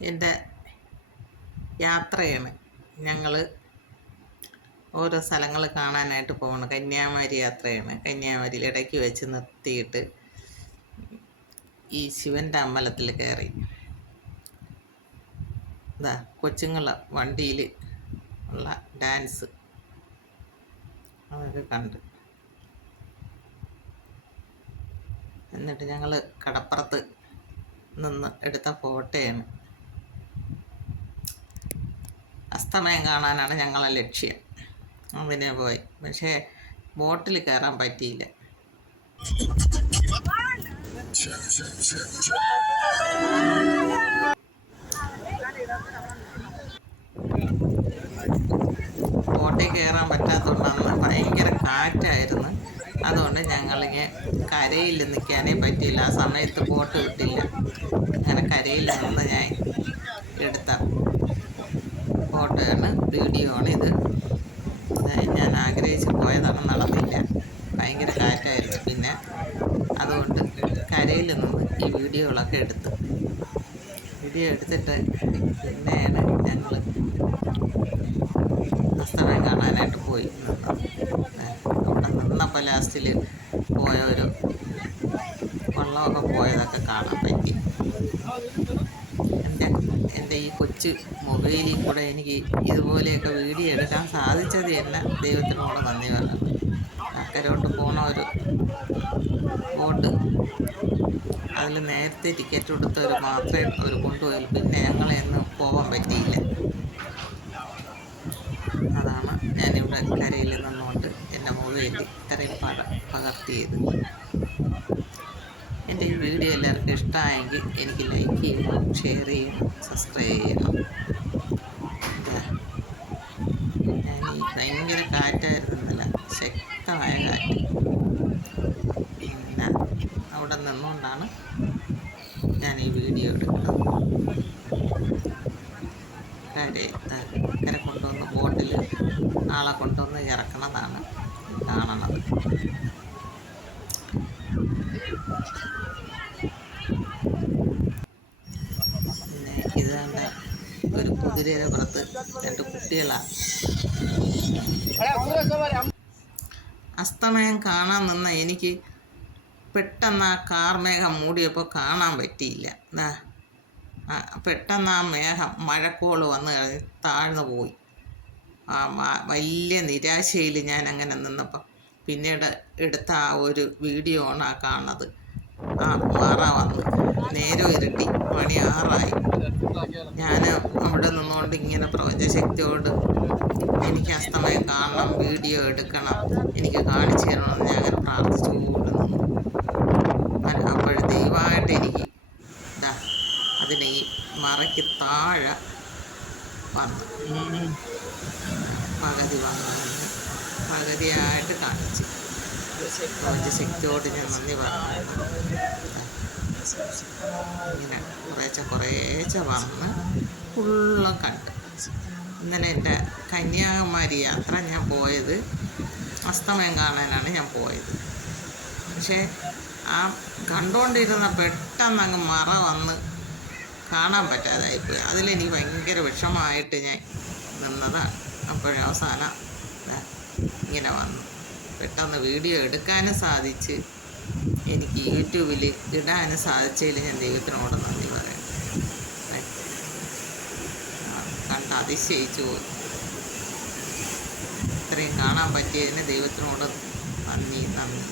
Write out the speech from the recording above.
എന്റെ യാത്രയാണ്. ഞങ്ങൾ ഓരോ സ്ഥലങ്ങൾ കാണാനായിട്ട് പോകണം കന്യാകുമാരി യാത്രയാണ്. കന്യാകുമാരിയിൽ ഇടയ്ക്ക് വെച്ച് നിർത്തിയിട്ട് ഈ ശിവന്റെ അമ്പലത്തിൽ കയറി. ഇതാ കൊച്ചുങ്ങളെ വണ്ടിയിൽ ഉള്ള ഡാൻസ് അതൊക്കെ കണ്ട്. എന്നിട്ട് ഞങ്ങൾ കടപ്പുറത്ത് നിന്ന് എടുത്ത ഫോട്ടോയാണ്. അസ്തമയം കാണാനാണ് ഞങ്ങളെ ലക്ഷ്യം. അതിനെ പോയി. പക്ഷേ ബോട്ടിൽ കയറാൻ പറ്റിയില്ല. ബോട്ടിൽ കയറാൻ പറ്റാത്തതുകൊണ്ടാണ് ഭയങ്കര കാറ്റായിരുന്നു. അതുകൊണ്ട് ഞങ്ങളിങ്ങനെ കരയിൽ നിൽക്കാനേ പറ്റിയില്ല. ആ സമയത്ത് ബോട്ട് വിട്ടില്ല അങ്ങനെ കരയിൽ നിന്ന് ഞാൻ എടുത്ത ഫോട്ടോയാണ് വീഡിയോ ആണ് ഇത് ഞാൻ ആഗ്രഹിച്ച് പോയതാണ് നടന്നില്ല. ഭയങ്കര കാറ്റായിരുന്നു പിന്നെ. അതുകൊണ്ട് കരയിൽ നിന്ന് ഈ വീഡിയോകളൊക്കെ എടുത്തു. വീഡിയോ എടുത്തിട്ട് പിന്നെയാണ് ഞങ്ങൾ അസ്തമയം കാണാനായിട്ട് പോയി. അവിടെ നിന്നപ്പോൾ ലാസ്റ്റിൽ പോയ ഒരു വെള്ളമൊക്കെ പോയതൊക്കെ കാണാൻ പറ്റി എന്റെ എന്റെ ഈ മൊബൈലിൽ കൂടെ എനിക്ക് ഇതുപോലെയൊക്കെ വീഡിയോ എടുക്കാൻ സാധിച്ചത് തന്നെ ദൈവത്തിനോട് നന്ദി പറഞ്ഞു. അക്കരോട്ട് പോണ ഒരു ബോട്ട് അതിൽ നേരത്തെ ടിക്കറ്റ് കൊടുത്തവർ മാത്രമേ അവർ കൊണ്ടുപോയി പിന്നെ ഞങ്ങളെയൊന്നും പോകാൻ പറ്റിയില്ല. അതാണ് ഞാനിവിടെ കരയിൽ നിന്നുകൊണ്ട് എന്റെ മൊബൈലിൽ ഇത്രയും പട പകർത്തിയത്. എന്റെ ഈ വീഡിയോ എല്ലാവർക്കും ഇഷ്ടമായെങ്കിൽ എനിക്ക് ലൈക്ക് ചെയ്യണം ഷെയർ ചെയ്യണം സബ്സ്ക്രൈബ് ചെയ്യണം. ഞാൻ ഈ ഭയങ്കര കാറ്റായിരുന്നില്ല. ശക്തമായ കാറ്റ്. പിന്നെ അവിടെ നിന്നുകൊണ്ടാണ് ഞാൻ ഈ വീഡിയോ എടുക്കുന്നത്. കര കൊണ്ടുവന്ന് ബോട്ടിൽ ആളെ കൊണ്ടുവന്ന് ഇറക്കണതാണ് കാണണത്. പിന്നെ ഇത് തന്നെ ഒരു കുതിരയുടെ പുറത്ത് രണ്ട് കുട്ടികളാണ്. അസ്തമയം കാണാൻ നിന്ന എനിക്ക് പെട്ടെന്ന് ആ കാർമേഘം മൂടിയപ്പോൾ കാണാൻ പറ്റിയില്ല. എന്താ പെട്ടെന്ന് ആ മേഘം മഴക്കോൾ വന്ന് കഴിഞ്ഞ് താഴ്ന്നു പോയി. ആ വലിയ നിരാശയിൽ ഞാൻ അങ്ങനെ നിന്നപ്പോൾ പിന്നീട് എടുത്ത ആ ഒരു വീഡിയോ ആണ് ആ കാണുന്നത്. ആ മാറാ വന്ന്. നേരം ഇരുട്ടി മണി ആറായി. ഞാൻ അവിടെ നിന്നുകൊണ്ട് ഇങ്ങനെ പ്രപഞ്ചശക്തിയോട് എനിക്ക് അസ്തമയം കാണണം വീഡിയോ എടുക്കണം എനിക്ക് കാണിച്ചു തരണമെന്ന് ഞാൻ അങ്ങനെ പ്രാർത്ഥിച്ചു കൊണ്ട് നിന്നു അപ്പോൾ ദൈവമായിട്ട് എനിക്ക് ഇതാ അതിനെ ഈ മറയ്ക്ക് താഴെ വന്നു. പകുതി വന്നു. പകുതിയായിട്ട് കാണിച്ചു. പ്രപഞ്ചശക്തിയോട് ഞാൻ നന്ദി പറഞ്ഞു ഇങ്ങനെ കുറേച്ച കുറേച്ച വന്ന് ഫുള്ളും കണ്ട്. ഇന്നലെ എന്റെ കന്യാകുമാരി യാത്ര ഞാൻ പോയത് അസ്തമയം കാണാനാണ് ഞാൻ പോയത്. പക്ഷേ ആ കണ്ടുകൊണ്ടിരുന്ന പെട്ടെന്ന് അങ്ങ് മറ വന്ന് കാണാൻ പറ്റാതായിപ്പോയി അതിലെനിക്ക് ഭയങ്കര വിഷമമായിട്ട് ഞാൻ നിന്നതാണ്. അപ്പോഴവസാനം ഇങ്ങനെ വന്നു. പെട്ടെന്ന് വീഡിയോ എടുക്കാനും സാധിച്ച് എനിക്ക് യൂട്യൂബിൽ ഇടാനും സാധിച്ചതിൽ ഞാൻ ദൈവത്തിനോട് നന്ദി പറയാം. കണ്ട് അതിശയിച്ചു പോയി. ഇത്രയും കാണാൻ പറ്റിയതിന് ദൈവത്തിനോട് നന്ദി നന്ദി